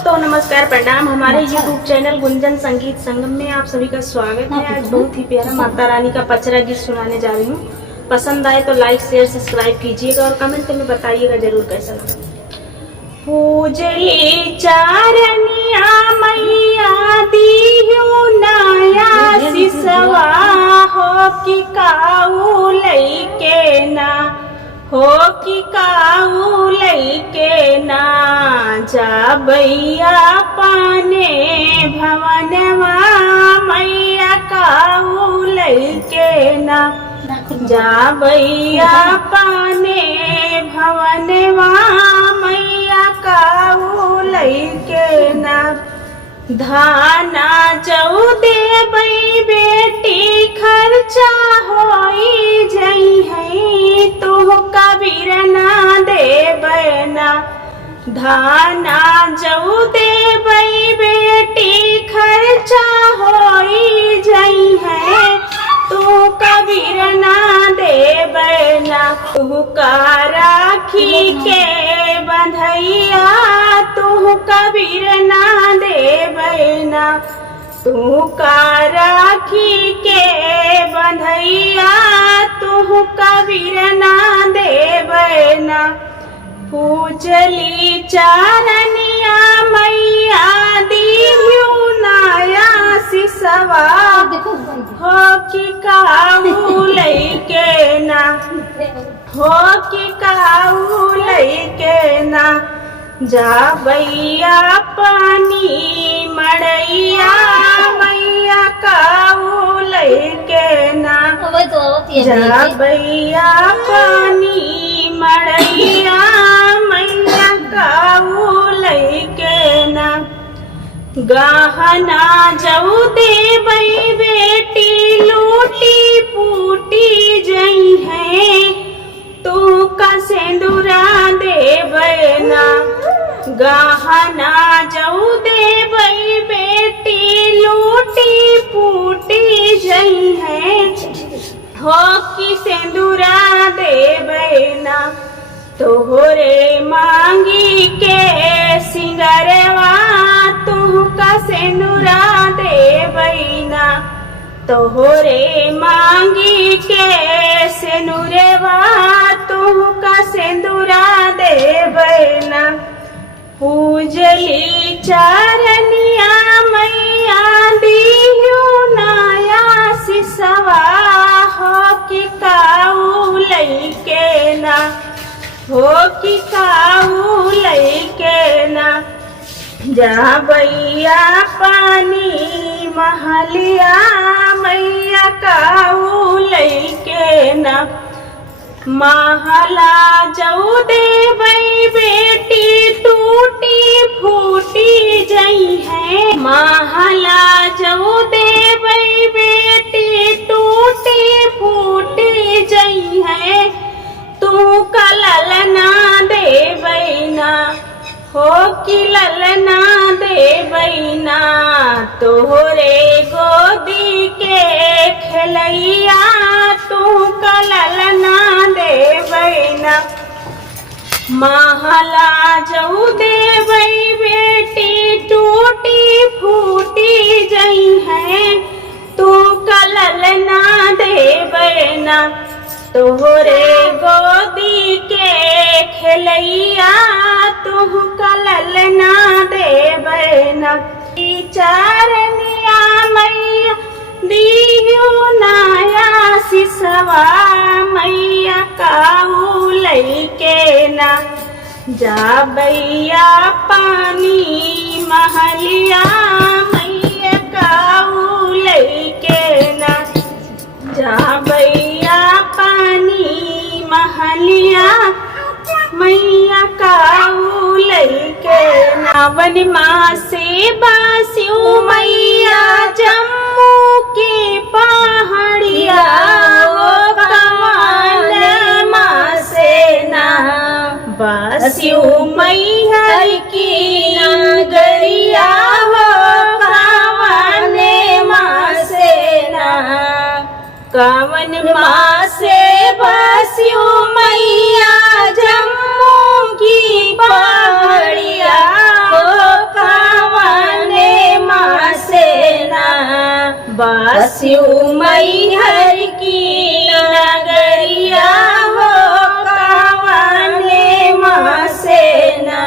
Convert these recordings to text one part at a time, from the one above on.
दोस्तों नमस्कार प्रणाम। हमारे YouTube चैनल गुंजन संगीत संगम में आप सभी का स्वागत है। आज बहुत ही प्यारा माता रानी का पचरा गीत सुनाने जा रही हूँ। पसंद आए तो लाइक शेयर सब्सक्राइब कीजिएगा और कमेंट में बताइएगा जरूर कैसा लगा। पूजली चारनिया मैया दियो नया सिसवा हो कि काऊ लइके ना हो कि काऊ लइके ना जा बैया पाने भवनवा मैया काऊ लइके ना जा बैया पाने भवनवा मैया काऊ लइके ना धाना जऊ देबई बेटी खर्चा होई जई है तू कबीर ना देबै ना धाना जऊ देबई बेटी खर्चा होई जई है तू कबीर ना देबै ना तू का राखी के बंधैया तू कबीर ना देबै ना तू का राखी के बंधैया तू कबीर ना देबै ना पूजली चारनिया मैया दियो नया सिसवा हो कि काऊ लइके ना हो कि काऊ लइके ना जा बैया पानी मड़ैया मैया काऊ लइके ना जा बैया पानी मड़ैया मैया काऊ लइके ना गहना जऊ देबै बेटी लूटी पूटी जई है तू का सिंदूरा देबै ना गहना जऊ देबै बेटी लूटी पूटी जई है हो कि सिंदूरा देबै ना तोहरे मांगी के सिंगरवा तू का सिंदूरा देबै ना तोहरे मांगी के सिंदूरवा तू का सिंदूरा देबै ना पूजली चारनिया मैया दियो नया सिसवा हो कि काऊ लइके ना हो कि काऊ लइके ना जा बैया पानी महलिया मैया काऊ लइके ना महला जऊ देबै बेटी टूटी फूटी जई है महला जऊ देबै बेटी टूटी फूटी जई है तू का ललना देबै ना हो कि ललना देबै ना तोहरे गोदी के खेलैया तू का ललना देबै ना महला जऊ देबै बेटी टूटी फूटी जई है तू का ललना देबै ना तोहरे गोदी के खेलैया तू का ललना देबै ना चारनिया मैया दियो नया सिसवा मैया काऊ लइके ना जा बैया पानी महलिया मैया काऊ लइके ना जा बैया पानी महलिया मैया काऊ लइके ना वन माँ से बासियो मैया जम्मू के पहाड़िया वो कमान माँ से ना बासियो मैया की नगरिया वो कमान माँ से ना कवन माँ से बासियो मैया जम्मू की पहाड़िया हो का बस्यु मैहर की नगरिया हो कावने माँ से ना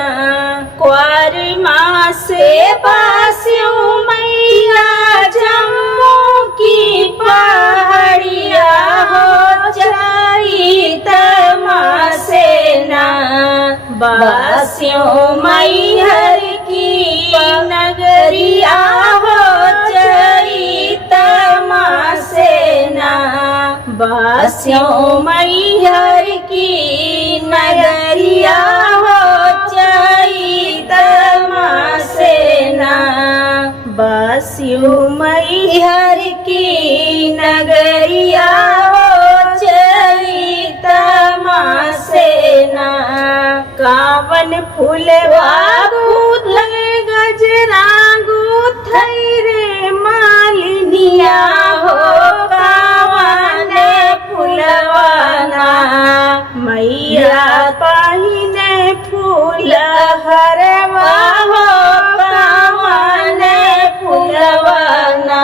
क्वार माँ से बस्यु मैया जम्मू की पहाड़िया हो चरित माँ से ना बस्यु मैहर की नगरिया हो चरित माँ से ना बस्यु मैहर की नगरिया हो चरित माँ से ना बस्यु मैहर की नगरिया हो चरित माँ से ना कावन फूलवा गुथल गजरा गुथई रे मालिनिया हो कावन फूलवाना मैया पहिने फूल हरवा हो कावन फूलवाना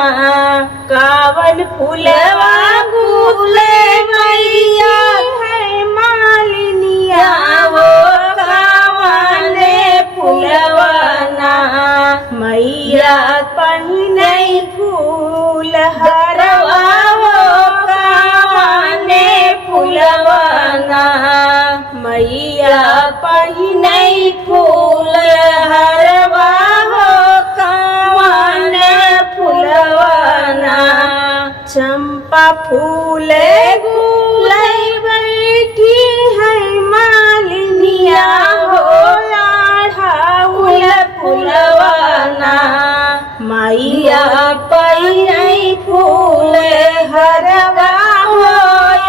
कावन फूलवा गुथले मैया है मालिनिया हो कावन फूलवाना मैया पहिने फूल हरवा हो कावन फूलवाना मैया पहिने फूल हरवा हो कावन फूलवाना चंपा फूल गुलई बैठी है मालिनिया हो आढ़ाउल फूलवाना मैया पहिने फूल हरवा हो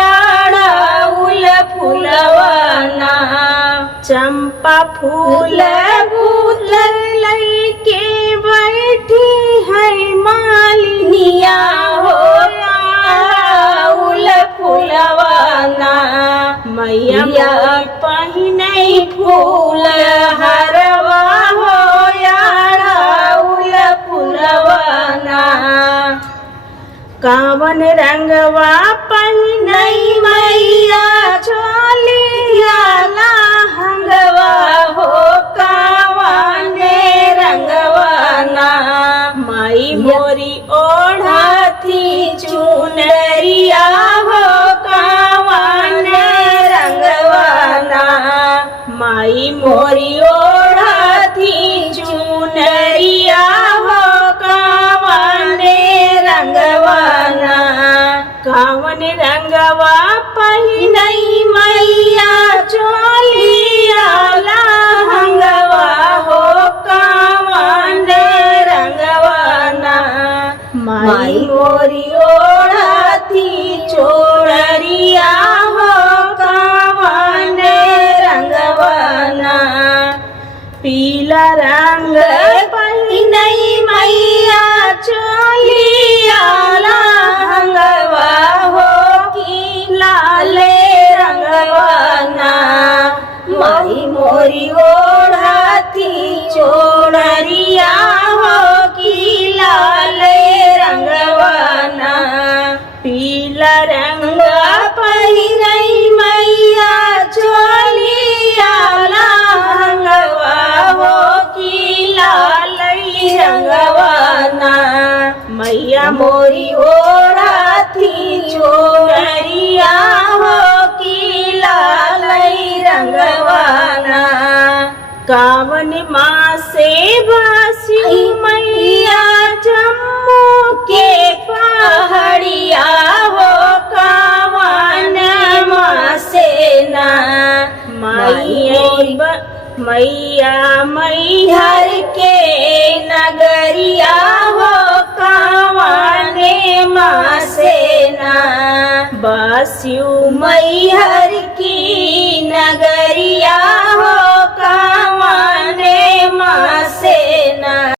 आढ़ाउल फूलवाना चंपा फूल गुथल लईके बैठी है मालिनिया हो आढ़ाउल फूलवाना मैया पहिने फूल हरवा हो आढ़ाउल फूलवाना कावन रंगवा पहिने मैया चोलिया लहंगवा हो कावने रंगवाना माई मोरी ओढ़ा थी चुनरिया हो कावने रंगवाना माई मोरी ओढ़ा थी चुनरिया हो कावने रंगवाना कावन रंगवा पहिने मैया चोलिया लहंगवा हो कावने रंगवाना माई मोरी ओढ़ा थी चोरिया हो कावने रंगवाना पीला रंग पहिने मैया चोलिया लहंगवा हो की लाले रंगवाना माई मोरी ओढ़ा थी चोरिया हो की लाले रंगवाना पीला रंग पहिने मैया चोलिया लहंगवा हो की लालई रंगवाना मैया मोरी ओढ़ा थी चोरिया हो की लालई रंगवाना कावन माँ से बस्यु मैया जम्मू के पहाड़िया हो कावन माँ से ना मैया मैहर के नगरिया हो कावने माँ से ना बस्यु मैहर की नगर